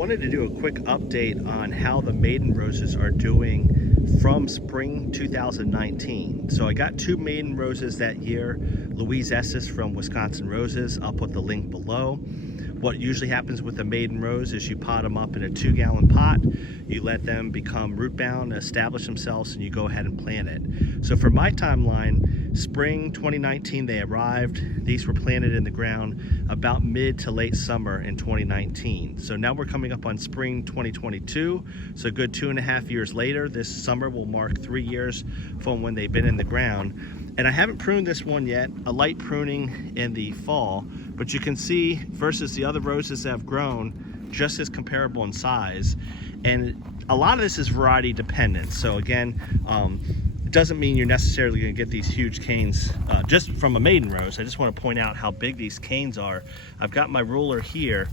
Wanted to do a quick update on how the maiden roses are doing from spring 2019. So I got two maiden roses that year, Louise Estes from Wisconsin Roses. I'll put the link below. What usually happens with a maiden rose is you pot them up in a 2-gallon pot, you let them become root bound, establish themselves, and you go ahead and plant it. So for my timeline, spring 2019 they arrived. These were planted in the ground about mid to late summer in 2019. So now we're coming up on spring 2022. So a good 2.5 years later. This summer will mark 3 years from when they've been in the ground. And I haven't pruned this one yet, a light pruning in the fall, but you can see versus the other roses that have grown, just as comparable in size. And a lot of this is variety dependent. So again, it doesn't mean you're necessarily going to get these huge canes just from a maiden rose. I just want to point out how big these canes are. I've got my ruler here.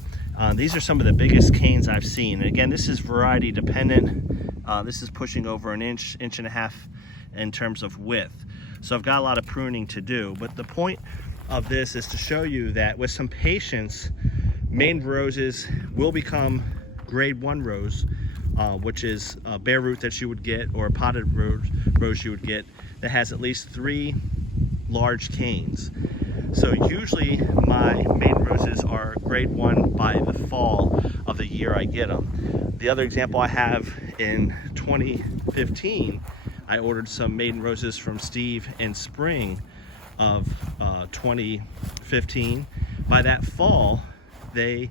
These are some of the biggest canes I've seen. And again, this is variety dependent. This is pushing over an inch, inch and a half in terms of width. So I've got a lot of pruning to do. But the point of this is to show you that with some patience, maiden roses will become grade 1 rose, which is a bare root that you would get, or a potted rose you would get, that has at least 3 large canes. So usually my maiden roses are grade 1 by the fall of the year I get them. The other example I have, in 2015, I ordered some maiden roses from Steve in spring of 2015. By that fall, they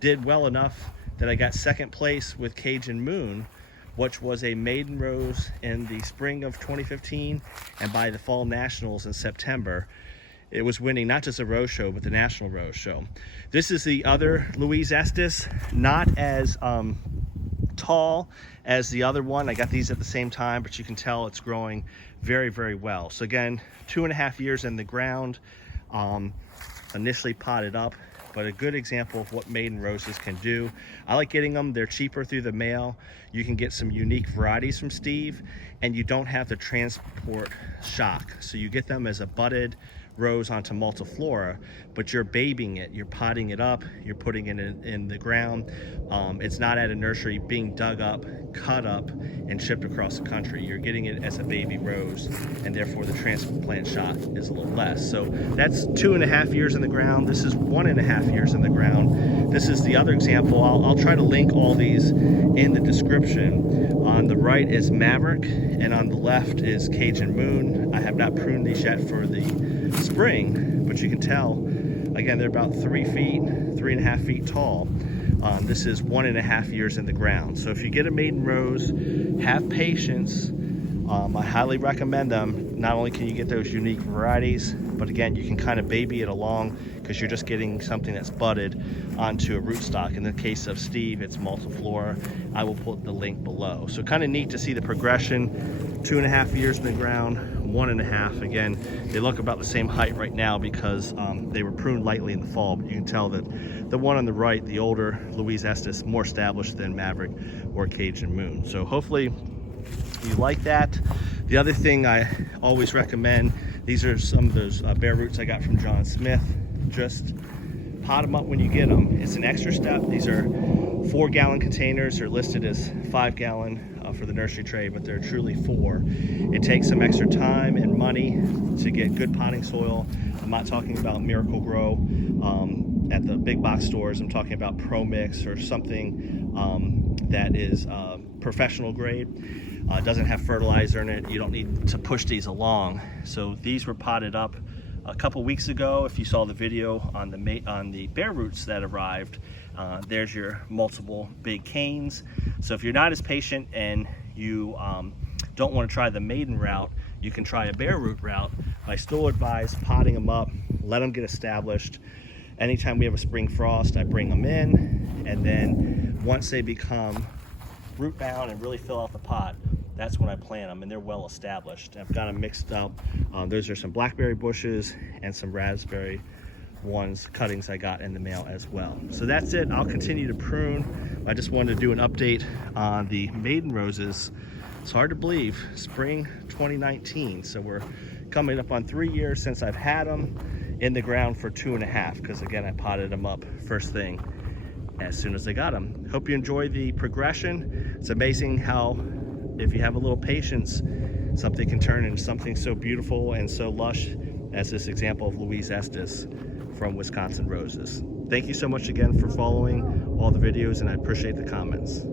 did well enough that I got second place with Cajun Moon, which was a maiden rose in the spring of 2015, and by the fall nationals in September, it was winning not just a rose show, but the national rose show. This is the other Louise Estes, not as tall as the other one. I got these at the same time, but you can tell it's growing very, very well. So again, 2.5 years in the ground, initially potted up, but a good example of what maiden roses can do. I like getting them. They're cheaper through the mail. You can get some unique varieties from Steve, and you don't have the transport shock. So you get them as a budded rose onto multiflora, but you're babying it, you're potting it up, you're putting it in the ground. It's not at a nursery being dug up, cut up, and shipped across the country. You're getting it as a baby rose, and therefore the transplant shock is a little less. So that's 2.5 years in the ground. This is 1.5 years in the ground. This is the other example. I'll try to link all these in the description. On the right is Maverick, and on the left is Cajun Moon. I have not pruned these yet for the spring, but you can tell, again, they're about 3 feet, 3.5 feet tall. This is 1.5 years in the ground. So if you get a maiden rose, have patience. I highly recommend them. Not only can you get those unique varieties, but again, you can kind of baby it along because you're just getting something that's budded onto a rootstock. In the case of Steve, it's multiflora. I will put the link below. So kind of neat to see the progression. 2.5 years in the ground, 1.5. Again, they look about the same height right now because they were pruned lightly in the fall, but you can tell that the one on the right, the older Louise Estes, more established than Maverick or Cajun Moon. So hopefully you like that. The other thing I always recommend, these are some of those bare roots I got from John Smith. Just pot them up when you get them. It's an extra step. These are 4-gallon containers. They're listed as 5-gallon for the nursery tray, but they're truly 4. It takes some extra time and money to get good potting soil. I'm not talking about Miracle Grow at the big box stores. I'm talking about Pro Mix or something that is professional grade. Doesn't have fertilizer in it. You don't need to push these along. So these were potted up a couple weeks ago. If you saw the video on the bare roots that arrived, there's your multiple big canes. So if you're not as patient and you don't want to try the maiden route, you can try a bare root route. I still advise potting them up, let them get established. Anytime we have a spring frost, I bring them in, and then once they become root bound and really fill out the pot, that's when I plant them, and they're well established. I've got them mixed up. Those are some blackberry bushes and some raspberry cuttings I got in the mail as well. So that's it. I'll continue to prune. I just wanted to do an update on the maiden roses. It's hard to believe, spring 2019. So we're coming up on 3 years since I've had them in the ground for 2.5, because again, I potted them up first thing as soon as I got them. Hope you enjoy the progression. It's amazing how, if you have a little patience, something can turn into something so beautiful and so lush as this example of Louise Estes from Wisconsin Roses. Thank you so much again for following all the videos, and I appreciate the comments.